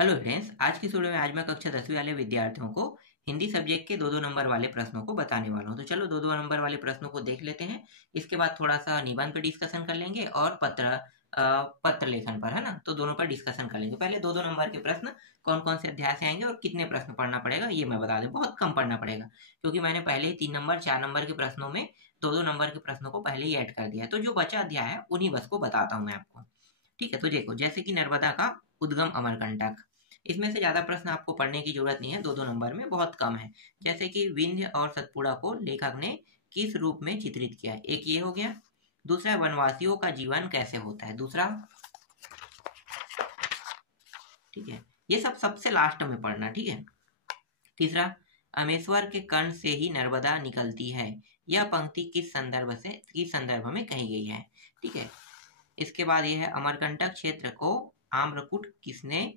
Hello friends, आज की video में आज मैं कक्षा 10वीं वाले विद्यार्थियों को हिंदी सब्जेक्ट के दो दो नंबर वाले प्रश्नों को बताने वाला हूं। तो चलो दो दो नंबर वाले प्रश्नों को देख लेते हैं। इसके बाद थोड़ा सा निबंध पे डिस्कशन कर लेंगे और पत्र लेखन पर, है ना। तो दोनों पर डिस्कशन कर लेंगे। पहले दो दो नंबर के प्रश्न कौन कौन से अध्याय से आएंगे और कितने प्रश्न पढ़ना पड़ेगा ये मैं बता दूं। बहुत कम पढ़ना पड़ेगा क्योंकि मैंने पहले ही 3 नंबर 4 नंबर के प्रश्नों में दो दो नंबर के प्रश्नों को पहले ही ऐड कर दिया है। तो जो बचा अध्याय है उन्हीं बस को बताता हूँ मैं आपको। ठीक है, तो देखो, जैसे कि नर्मदा का उद्गम अमरकंटक, इसमें से ज्यादा प्रश्न आपको पढ़ने की जरूरत नहीं है, दो दो नंबर में बहुत कम है। जैसे कि विंध्य और सतपुड़ा को लेखक ने किस रूप में चित्रित किया है, एक ये हो गया। दूसरा, वनवासियों का जीवन कैसे होता है, दूसरा। ठीक है, ये सब सबसे लास्ट में पढ़ना, ठीक है। तीसरा, अमेश्वर के कर्ण से ही नर्मदा निकलती है, यह पंक्ति किस संदर्भ में कही गई है। ठीक है, इसके बाद ये है, अमरकंटक क्षेत्र को आम्रकूट किसने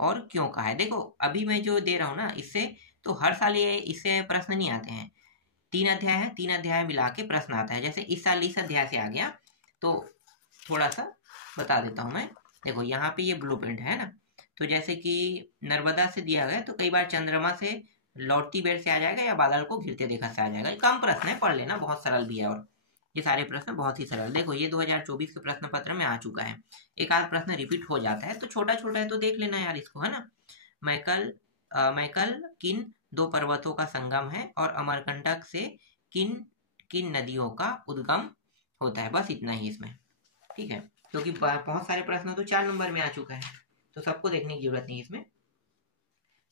और क्यों कहा है। देखो, अभी मैं जो दे रहा हूँ ना, इससे तो हर साल ये इससे प्रश्न नहीं आते हैं। 3 अध्याय है, 3 अध्याय मिला के प्रश्न आता है। जैसे इस साल इस अध्याय से आ गया, तो थोड़ा सा बता देता हूँ मैं। देखो, यहाँ पे ये ब्लूप्रिंट है ना, तो जैसे कि नर्मदा से दिया गया तो कई बार चंद्रमा से लौटती बेर से आ जाएगा या बादल को घिरते देखा से आ जाएगा। कम प्रश्न है, पढ़ लेना, बहुत सरल भी है और ये सारे प्रश्न बहुत ही सरल। देखो, ये 2024 के प्रश्न पत्र में आ चुका है। एक आध प्रश्न रिपीट हो जाता है तो छोटा छोटा है तो देख लेना यार इसको, है ना। मैकल किन दो पर्वतों का संगम है और अमरकंटक से किन किन नदियों का उद्गम होता है, बस इतना ही इसमें। ठीक है, क्योंकि बहुत सारे प्रश्न तो 4 नंबर में आ चुका है तो सबको देखने की जरूरत नहीं इसमें।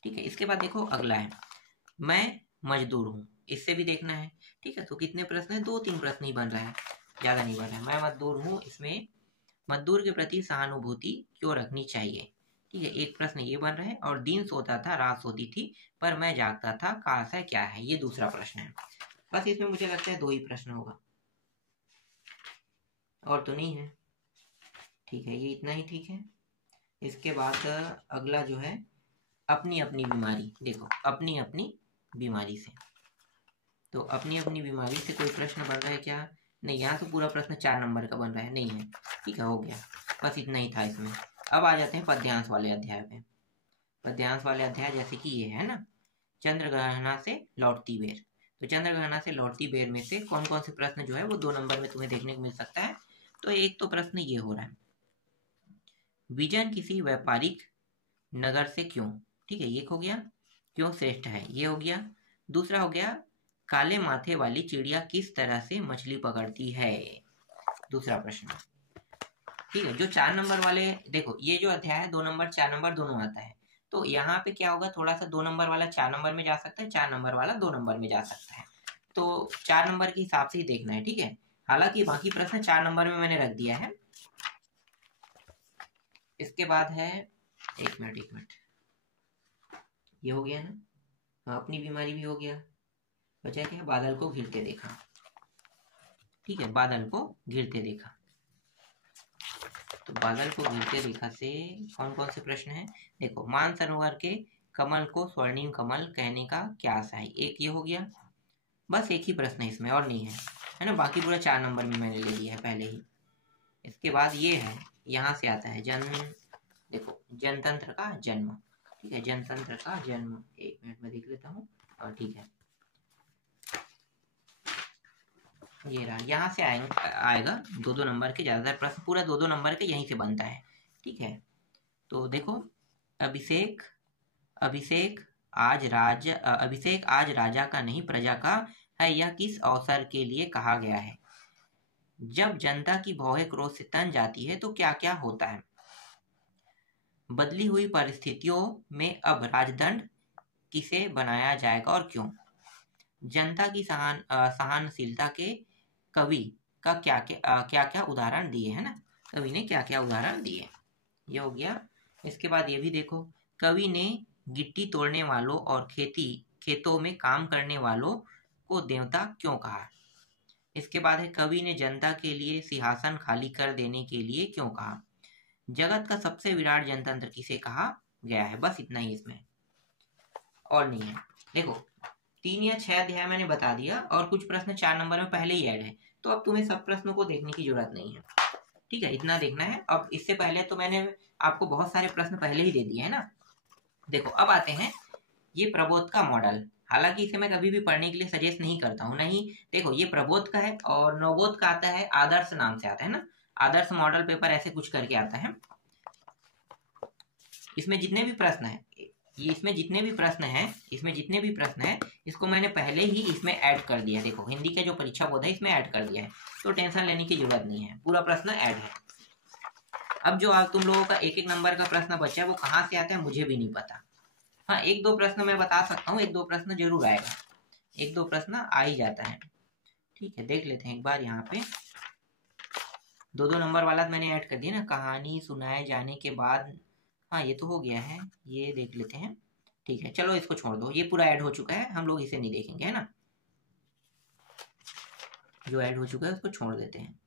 ठीक है, इसके बाद देखो अगला है, मैं मजदूर हूँ, इससे भी देखना है। ठीक है, तो कितने प्रश्न है, 2-3 प्रश्न ही बन रहा है, ज्यादा नहीं बन रहा है। मैं मजदूर हूँ, इसमें मजदूर के प्रति सहानुभूति क्यों रखनी चाहिए। ठीक है, एक प्रश्न ये बन रहा है। और दिन सोता था रात सोती थी पर मैं जागता था का आशय क्या है, ये दूसरा प्रश्न है। बस इसमें मुझे लगता है 2 ही प्रश्न होगा और तो नहीं है। ठीक है, ये इतना ही ठीक है। इसके बाद अगला जो है, अपनी अपनी बीमारी। देखो, अपनी अपनी बीमारी से, तो अपनी अपनी बीमारी से कोई प्रश्न बन रहा है क्या, नहीं। यहाँ तो पूरा प्रश्न 4 नंबर का बन रहा है, नहीं है। ठीक है, हो गया, बस इतना ही था इसमें। अब आ जाते हैं पद्यांश वाले अध्याय पे। पद्यांश वाले अध्याय जैसे कि ये है ना, चंद्रग्रहणा से लौटती बेर। तो चंद्रग्रहणा से लौटती बेर में से कौन कौन से प्रश्न जो है वो 2 नंबर में तुम्हें देखने को मिल सकता है। तो एक तो प्रश्न ये हो रहा है, विजन किसी व्यापारिक नगर से क्यों। ठीक है, ये हो गया, क्यों श्रेष्ठ है, ये हो गया। दूसरा हो गया, काले माथे वाली चिड़िया किस तरह से मछली पकड़ती है, दूसरा प्रश्न। ठीक है, जो 4 नंबर वाले, देखो ये जो अध्याय है 2 नंबर 4 नंबर दोनों आता है। तो यहाँ पे क्या होगा, थोड़ा सा 2 नंबर वाला 4 नंबर में जा सकता है, 4 नंबर वाला 2 नंबर में जा सकता है। तो 4 नंबर के हिसाब से ही देखना है। ठीक है, हालांकि बाकी प्रश्न 4 नंबर में मैंने रख दिया है। इसके बाद है, एक मिनट, ये हो गया ना, हाँ, अपनी बीमारी भी हो गया। बचा क्या, बादल को घिरते देखा। ठीक है, बादल को घिरते देखा। तो बादल को घिरते देखा से कौन कौन से प्रश्न हैं। देखो, मानसरोवर के कमल को स्वर्णिम कमल कहने का क्या आशा है, एक ये हो गया। बस एक ही प्रश्न है इसमें और नहीं है ना। बाकी पूरा 4 नंबर में मैंने ले लिया है पहले ही। इसके बाद ये है, यहाँ से आता है देखो, जनतंत्र का जन्म। ठीक है, जनतंत्र का जन्म, एक मिनट में देख लेता हूँ। और ठीक है, ये रहा, यहाँ से आएगा 2-2 नंबर के ज्यादातर प्रश्न, पूरा 2-2 नंबर के यहीं से बनता है। ठीक है, तो देखो, अभिषेक अभिषेक अभिषेक आज राजा का नहीं प्रजा का है, यह किस अवसर के लिए कहा गया है। जब जनता की भौहें क्रोध से तन जाती है तो क्या क्या होता है। बदली हुई परिस्थितियों में अब राजदंड किसे बनाया जाएगा और क्यों। जनता की सहनशीलता के कवि का क्या क्या उदाहरण दिए, है ना। कवि ने क्या क्या उदाहरण दिए, ये हो गया। इसके बाद ये भी देखो, कवि ने गिट्टी तोड़ने वालों और खेतों में काम करने वालों को देवता क्यों कहा। इसके बाद है, कवि ने जनता के लिए सिंहासन खाली कर देने के लिए क्यों कहा। जगत का सबसे विराट जनतंत्र किसे कहा गया है, बस इतना ही इसमें और नहीं है। देखो, 3 या 6 अध्याय मैंने बता दिया और कुछ प्रश्न 4 नंबर में पहले ही ऐड है, तो अब तुम्हें सब प्रश्नों को देखने की जरूरत नहीं है। ठीक है, इतना देखना है। अब इससे पहले तो मैंने आपको बहुत सारे प्रश्न पहले ही दे दिए है ना। देखो अब आते हैं ये प्रबोध का मॉडल। हालांकि इसे मैं कभी भी पढ़ने के लिए सजेस्ट नहीं करता हूँ, नहीं। देखो ये प्रबोध का है और नवोध का आता है आदर्श नाम से आता है ना, आदर्श मॉडल पेपर ऐसे कुछ करके आता है। इसमें जितने भी प्रश्न है, इसमें जितने भी प्रश्न है इसको मैंने पहले ही इसमें ऐड कर दिया है। देखो हिंदी का जो परीक्षा बोर्ड है इसमें ऐड कर दिया है, तो टेंशन लेने की जरूरत नहीं है, पूरा प्रश्न ऐड है। अब जो तुम लोगों का एक एक नंबर का प्रश्न बचा है वो कहाँ से आता है मुझे भी नहीं पता। हाँ एक दो प्रश्न मैं बता सकता हूँ, एक दो प्रश्न जरूर आएगा, एक दो प्रश्न आ ही जाता है। ठीक है, देख लेते हैं एक बार यहाँ पे। दो दो नंबर वाला मैंने ऐड कर दिया ना, कहानी सुनाए जाने के बाद। हाँ ये तो हो गया है, ये देख लेते हैं। ठीक है चलो इसको छोड़ दो, ये पूरा ऐड हो चुका है, हम लोग इसे नहीं देखेंगे है ना। जो ऐड हो चुका है उसको छोड़ देते हैं,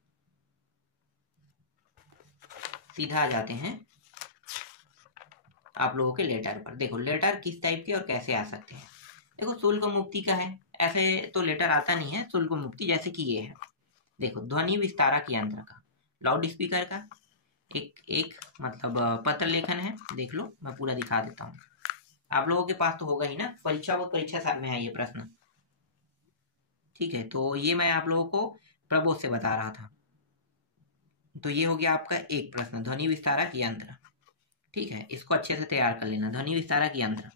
सीधा आ जाते हैं आप लोगों के लेटर पर। देखो लेटर किस टाइप के और कैसे आ सकते हैं। देखो शुल्क मुक्ति का है, ऐसे तो लेटर आता नहीं है शुल्क मुक्ति, जैसे कि ये है। देखो ध्वनि विस्तारक यंत्र का, लाउड स्पीकर का, एक मतलब पत्र लेखन है। देख लो मैं पूरा दिखा देता हूँ, आप लोगों के पास तो होगा ही ना, परीक्षा साल में है ये प्रश्न। ठीक है, तो ये मैं आप लोगों को प्रबोध से बता रहा था। तो ये हो गया आपका एक प्रश्न, ध्वनि विस्तारक यंत्र। ठीक है, इसको अच्छे से तैयार कर लेना, ध्वनि विस्तारक यंत्र।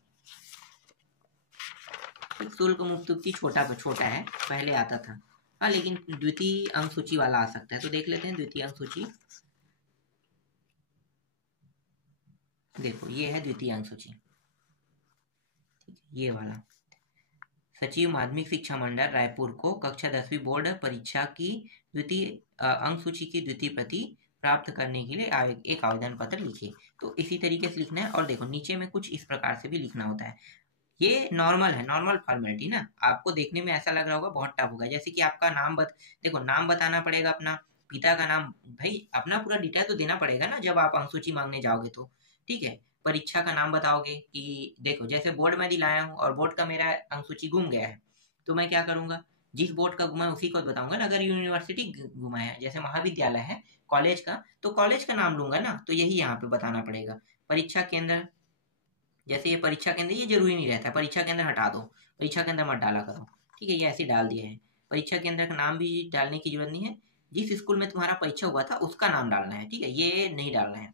शुल्क मुक्ति छोटा है, पहले आता था। हाँ लेकिन द्वितीय अंक सूची वाला आ सकता है, तो देख लेते हैं द्वितीय अंक सूची। देखो ये है द्वितीय अंक सूची, ये वाला। सचिव माध्यमिक शिक्षा मंडल रायपुर को कक्षा 10वीं बोर्ड परीक्षा की द्वितीय अंक सूची की द्वितीय प्रति प्राप्त करने के लिए एक आवेदन पत्र लिखिए। तो इसी तरीके से लिखना है। और देखो नीचे में कुछ इस प्रकार से भी लिखना होता है। ये नॉर्मल है, नॉर्मल फॉर्मेलिटी ना। आपको देखने में ऐसा लग रहा होगा बहुत टफ होगा, जैसे कि आपका नाम देखो नाम बताना पड़ेगा, अपना पिता का नाम, भाई अपना पूरा डिटेल तो देना पड़ेगा ना जब आप अंक सूची मांगने जाओगे तो। ठीक है, परीक्षा का नाम बताओगे कि देखो जैसे बोर्ड में दिलाया हूँ और बोर्ड का मेरा अंक सूची गुम गया है, तो मैं क्या करूंगा, जिस बोर्ड का गुमा है उसी को बताऊंगा ना। अगर यूनिवर्सिटी गुमा है, जैसे महाविद्यालय है, कॉलेज का, तो कॉलेज का नाम लूंगा ना, तो यही यहाँ पे बताना पड़ेगा। परीक्षा केंद्र, जैसे ये परीक्षा केंद्र, ये जरूरी नहीं रहता, परीक्षा केंद्र हटा दो, परीक्षा केंद्र मत डाला करो। ठीक है, ये ऐसे डाल दिया है। परीक्षा केंद्र का नाम भी डालने की जरूरत नहीं है, जिस स्कूल में तुम्हारा परीक्षा हुआ था उसका नाम डालना है। ठीक है, ये नहीं डालना है।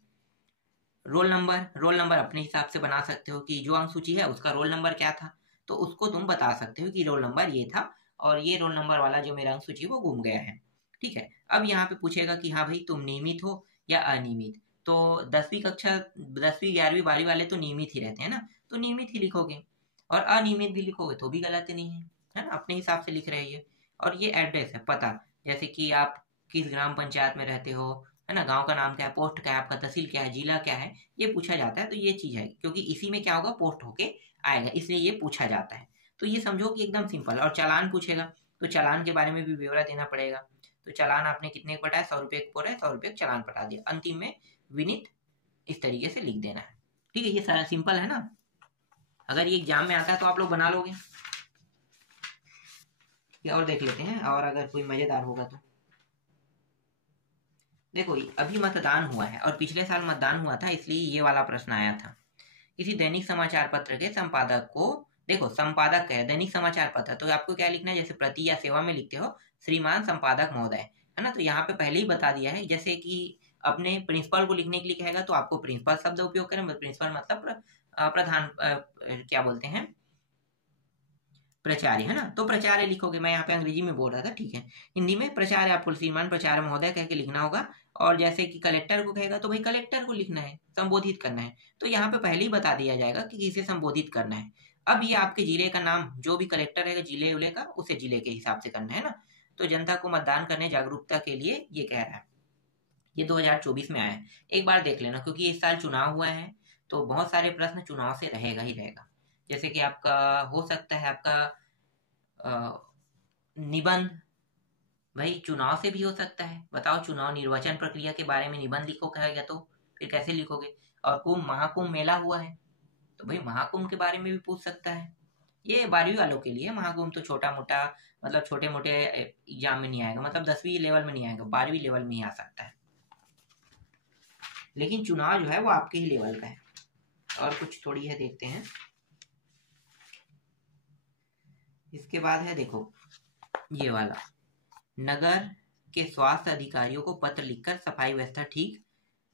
रोल नंबर अपने हिसाब से बना सकते हो कि जो अंक सूची है उसका रोल नंबर क्या था, तो उसको तुम बता सकते हो कि रोल नंबर ये था और ये रोल नंबर वाला जो मेरा अंक सूची वो गुम गया है। ठीक है, अब यहाँ पे पूछेगा कि हाँ भाई तुम नियमित हो या अनियमित। तो 10वीं कक्षा 10वीं 11वीं 12वीं वाले तो नियमित ही रहते हैं ना, तो नियमित ही लिखोगे। और अनियमित भी लिखोगे तो भी गलत नहीं है ना, अपने हिसाब से लिख रहे हैं। और ये एड्रेस है, पता, जैसे कि आप किस ग्राम पंचायत में रहते हो, है ना, गांव का नाम क्या है, पोस्ट क्या है आपका, तहसील क्या है, जिला क्या है, ये पूछा जाता है। तो ये चीज है, क्योंकि इसी में क्या होगा, पोस्ट होके आएगा, इसलिए ये पूछा जाता है। तो ये समझो कि एकदम सिंपल। और चालान पूछेगा तो चालान के बारे में भी ब्यौरा देना पड़ेगा। तो चालान आपने कितने का पटा है, 100 रुपये का पड़ा है, 100 रुपये का चालान पटा दिया, अंतिम में विनीत इस तरीके से लिख देना है। ठीक है, ये सारा सिंपल है ना। अगर ये एग्जाम में आता है तो आप लोग बना लोगे। और देख लेते हैं, और अगर कोई मजेदार होगा तो। देखो अभी मतदान हुआ है और पिछले साल मतदान हुआ था, इसलिए ये वाला प्रश्न आया था। किसी दैनिक समाचार पत्र के संपादक को, देखो संपादक है दैनिक समाचार पत्र, तो आपको क्या लिखना है, जैसे प्रति या सेवा में लिखते हो श्रीमान संपादक महोदय, है ना। तो यहाँ पे पहले ही बता दिया है, जैसे कि अपने प्रिंसिपल को लिखने के लिए कहेगा तो आपको प्रिंसिपल शब्द उपयोग करें। प्रिंसिपल मतलब प्रधान, क्या बोलते हैं, प्राचार्य, है ना। तो प्राचार्य लिखोगे, मैं यहाँ पे अंग्रेजी में बोल रहा था, ठीक है। हिंदी में प्राचार्य, आपको श्रीमान प्राचार्य महोदय कह के लिखना होगा। और जैसे कि कलेक्टर को कहेगा तो भाई कलेक्टर को लिखना है, संबोधित करना है। तो यहाँ पे पहले ही बता दिया जाएगा कि किसे संबोधित करना है। अब ये आपके जिले का नाम, जो भी कलेक्टर रहेगा जिले उले का, उसे जिले के हिसाब से करना है ना। तो जनता को मतदान करने जागरूकता के लिए ये कह रहा है, ये 2024 में आया है। एक बार देख लेना, क्योंकि इस साल चुनाव हुआ है तो बहुत सारे प्रश्न चुनाव से रहेगा ही रहेगा। जैसे कि आपका हो सकता है आपका निबंध, भाई चुनाव से भी हो सकता है। बताओ, चुनाव निर्वाचन प्रक्रिया के बारे में निबंध लिखो कहा गया तो फिर कैसे लिखोगे। और महाकुंभ मेला हुआ है तो भाई महाकुंभ के बारे में भी पूछ सकता है। ये 12वीं वालों के लिए, महाकुंभ तो छोटा मोटा, मतलब छोटे मोटे एग्जाम में नहीं आएगा, मतलब 10वीं लेवल में नहीं आएगा, 12वीं लेवल में ही आ सकता है। लेकिन चुनाव जो है वो आपके ही लेवल का है। और कुछ थोड़ी है, देखते हैं। इसके बाद है देखो ये वाला, नगर के स्वास्थ्य अधिकारियों को पत्र लिखकर सफाई व्यवस्था ठीक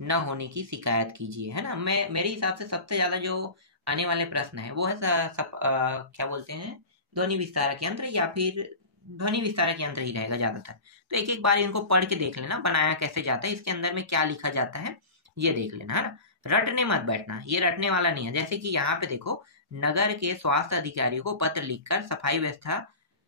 न होने की शिकायत कीजिए, है ना। मैं मेरे हिसाब से सबसे ज्यादा जो आने वाले प्रश्न है वो है क्या बोलते हैं, ध्वनि विस्तारक यंत्र या फिर ध्वनि विस्तारक यंत्र ही रहेगा ज्यादातर। तो एक एक बार इनको पढ़ के देख लेना, बनाया कैसे जाता है, इसके अंदर में क्या लिखा जाता है ये देख लेना, है ना। रटने मत बैठना, ये रटने वाला नहीं है। जैसे कि यहाँ पे देखो, नगर के स्वास्थ्य अधिकारियों को पत्र लिखकर सफाई व्यवस्था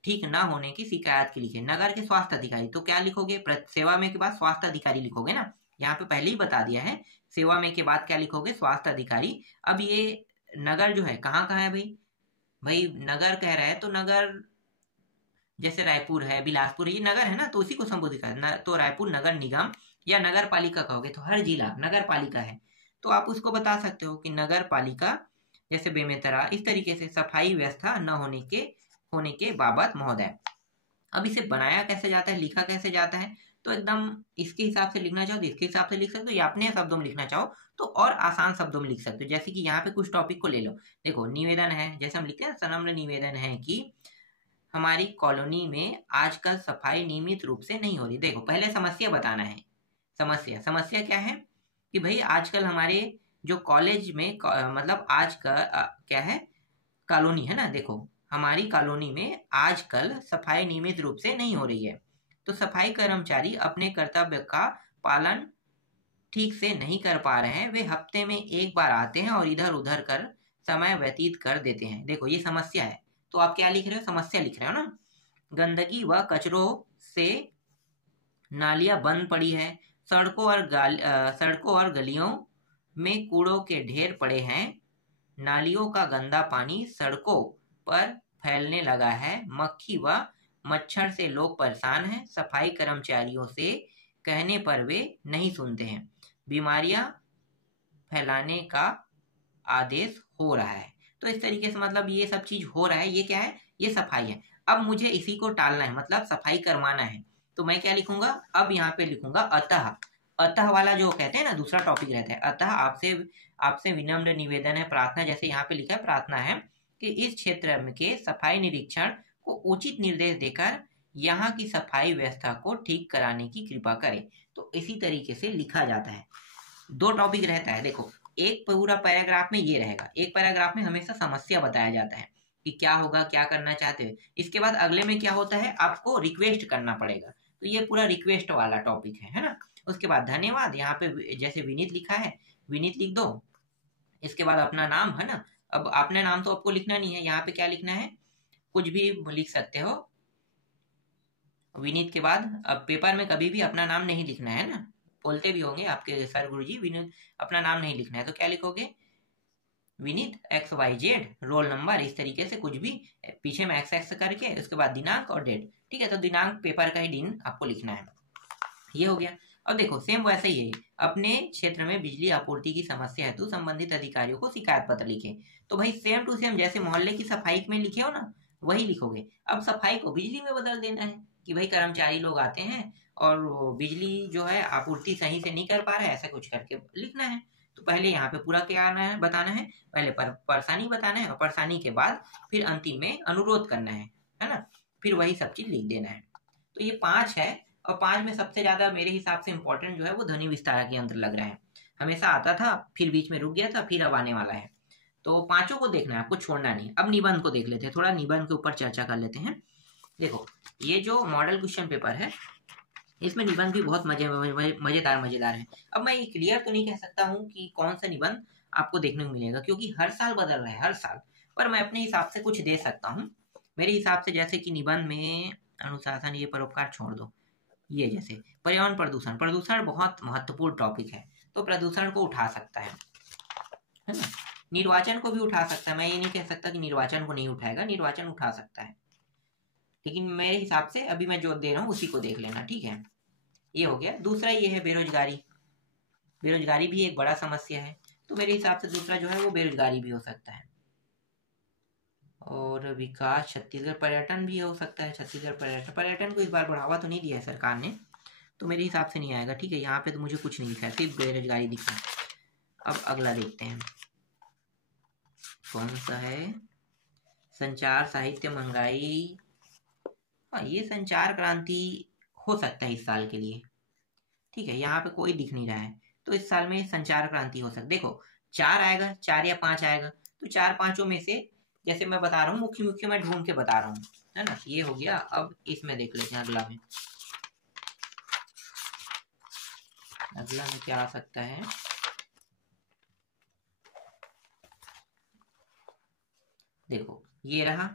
ठीक न होने की शिकायत की लिखे। नगर के स्वास्थ्य अधिकारी, तो क्या लिखोगे, सेवा में के बाद स्वास्थ्य अधिकारी लिखोगे ना, यहाँ पे पहले ही बता दिया है। सेवा में के बाद क्या लिखोगे, स्वास्थ्य अधिकारी। अब ये नगर जो है कहाँ कहाँ है भाई, भाई नगर कह रहा है तो नगर जैसे रायपुर है, बिलासपुर, ये नगर है ना, तो उसी को संबोधित कर तो रायपुर नगर निगम या नगर पालिका कहोगे तो हर जिला नगर पालिका है, तो आप उसको बता सकते हो कि नगर पालिका जैसे बेमेतरा, इस तरीके से सफाई व्यवस्था न होने के बाबत महोदय। अब इसे बनाया कैसे जाता है, लिखा कैसे जाता है, तो एकदम इसके हिसाब से लिखना चाहो तो इसके हिसाब से लिख सकते हो, या अपने शब्दों में लिखना चाहो तो और आसान शब्दों में लिख सकते हो। जैसे कि यहाँ पे कुछ टॉपिक को ले लो, देखो निवेदन है, जैसे हम लिखते हैं सनम्र निवेदन है कि हमारी कॉलोनी में आजकल सफाई नियमित रूप से नहीं हो रही। देखो पहले समस्या बताना है। समस्या क्या है कि भाई आजकल हमारे जो कॉलेज में मतलब आज का क्या है, कॉलोनी है ना, देखो हमारी कॉलोनी में आजकल सफाई नियमित रूप से नहीं हो रही है, तो सफाई कर्मचारी अपने कर्तव्य का पालन ठीक से नहीं कर पा रहे हैं। वे हफ्ते में एक बार आते हैं और इधर उधर कर समय व्यतीत कर देते हैं। देखो ये समस्या है, तो आप क्या लिख रहे हो, समस्या लिख रहे हो ना। गंदगी व कचरों से नालियां बंद पड़ी है, सड़कों और गलियों में कूड़ों के ढेर पड़े हैं, नालियों का गंदा पानी सड़कों पर फैलने लगा है, मक्खी व मच्छर से लोग परेशान हैं, सफाई कर्मचारियों से कहने पर वे नहीं सुनते हैं, बीमारियां फैलाने का आदेश हो रहा है। तो इस तरीके से मतलब ये सब चीज हो रहा है, ये क्या है, ये सफाई है। अब मुझे इसी को टालना है, मतलब सफाई करवाना है, तो मैं क्या लिखूंगा, अब यहाँ पे लिखूंगा अतः। अतः वाला जो कहते हैं ना दूसरा टॉपिक रहता है, अतः आपसे विनम्र निवेदन है, प्रार्थना, जैसे यहाँ पे लिखा है प्रार्थना है कि इस क्षेत्र के सफाई निरीक्षण को उचित निर्देश देकर यहाँ की सफाई व्यवस्था को ठीक कराने की कृपा करें। तो इसी तरीके से लिखा जाता है। दो टॉपिक रहता है, देखो एक पूरा पैराग्राफ में ये रहेगा, एक पैराग्राफ में हमेशा समस्या बताया जाता है कि क्या होगा, क्या करना चाहते हो। इसके बाद अगले में क्या होता है, आपको रिक्वेस्ट करना पड़ेगा, तो ये पूरा रिक्वेस्ट वाला टॉपिक है ना। उसके बाद धन्यवाद, यहाँ पे जैसे विनीत लिखा है विनीत लिख दो। इसके बाद अपना नाम, है ना। अब अपने नाम तो आपको लिखना नहीं है, यहाँ पे क्या लिखना है, कुछ भी लिख सकते हो विनीत के बाद। अब पेपर में कभी भी अपना नाम नहीं लिखना है ना, बोलते भी होंगे आपके सर गुरुजी, विनीत अपना नाम नहीं लिखना है, तो क्या लिखोगे, विनीत XYZ रोल नंबर, इस तरीके से कुछ भी पीछे में एक्स करके उसके बाद दिनांक और डेट, ठीक है। तो दिनांक पेपर का ही दिन आपको लिखना है, ये हो गया। अब देखो सेम वैसे ही है, अपने क्षेत्र में बिजली आपूर्ति की समस्या हेतु संबंधित अधिकारियों को शिकायत पत्र लिखे। तो भाई सेम टू सेम जैसे मोहल्ले की सफाई में लिखे हो ना, वही लिखोगे। अब सफाई को बिजली में बदल देना है कि भाई कर्मचारी लोग आते हैं और बिजली जो है आपूर्ति सही से नहीं कर पा रहा है, ऐसा कुछ करके लिखना है। तो पहले यहाँ पे पूरा क्या आना है, बताना है, पहले परेशानी बताना है, और परेशानी के बाद फिर अंतिम में अनुरोध करना है ना, फिर वही सब चीज लिख देना है। तो ये 5 है, और 5 में सबसे ज्यादा मेरे हिसाब से इंपॉर्टेंट जो है वो ध्वनि विस्तारक यंत्र लग रहा है। हमेशा आता था, फिर बीच में रुक गया था, फिर अब आने वाला है। तो 5 को देखना है आपको, छोड़ना नहीं। अब निबंध को देख लेते हैं, थोड़ा निबंध के ऊपर चर्चा कर लेते हैं। देखो ये जो मॉडल क्वेश्चन पेपर है, इसमें निबंध भी बहुत मजेदार है। अब मैं ये क्लियर तो नहीं कह सकता हूँ कि कौन सा निबंध आपको देखने को मिलेगा, क्योंकि हर साल बदल रहा है, हर साल। पर मैं अपने हिसाब से कुछ दे सकता हूँ मेरे हिसाब से, जैसे कि निबंध में अनुशासन, ये परोपकार छोड़ दो, ये जैसे पर्यावरण प्रदूषण बहुत महत्वपूर्ण टॉपिक है, तो प्रदूषण को उठा सकता है ना। निर्वाचन को भी उठा सकता है, मैं ये नहीं कह सकता कि निर्वाचन को नहीं उठाएगा, निर्वाचन उठा सकता है, लेकिन मेरे हिसाब से अभी मैं जो दे रहा हूँ उसी को देख लेना, ठीक है। ये हो गया। दूसरा ये है बेरोजगारी, बेरोजगारी भी एक बड़ा समस्या है, तो मेरे हिसाब से दूसरा जो है वो बेरोजगारी भी हो सकता है। और विकास, छत्तीसगढ़ पर्यटन भी हो सकता है, छत्तीसगढ़ पर्यटन को इस बार बढ़ावा तो नहीं दिया है सरकार ने, तो मेरे हिसाब से नहीं आएगा, ठीक है। यहाँ पे तो मुझे कुछ नहीं दिखा है, सिर्फ बेरोजगारी दिख रहा है। अब अगला देखते हैं कौन सा है, संचार, साहित्य, महंगाई। हाँ, ये संचार क्रांति हो सकता है इस साल के लिए, ठीक है। यहाँ पे कोई दिख नहीं रहा है, तो इस साल में संचार क्रांति हो सकती। देखो 4 आएगा, 4 या 5 आएगा, तो 4-5 में से जैसे मैं बता रहा हूँ, मुख्य मुख्य मैं ढूंढ के बता रहा हूँ, है ना। ये हो गया। अब इसमें देख लेते हैं अगला में, अगला में क्या आ सकता है। देखो ये रहा,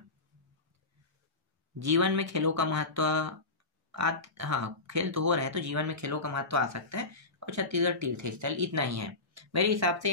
जीवन में खेलों का महत्व हाँ, खेल तो हो रहे हैं, तो जीवन में खेलों का महत्व आ सकता है। और छत्तीसगढ़ तीर्थ स्थल, इतना ही है मेरे हिसाब से।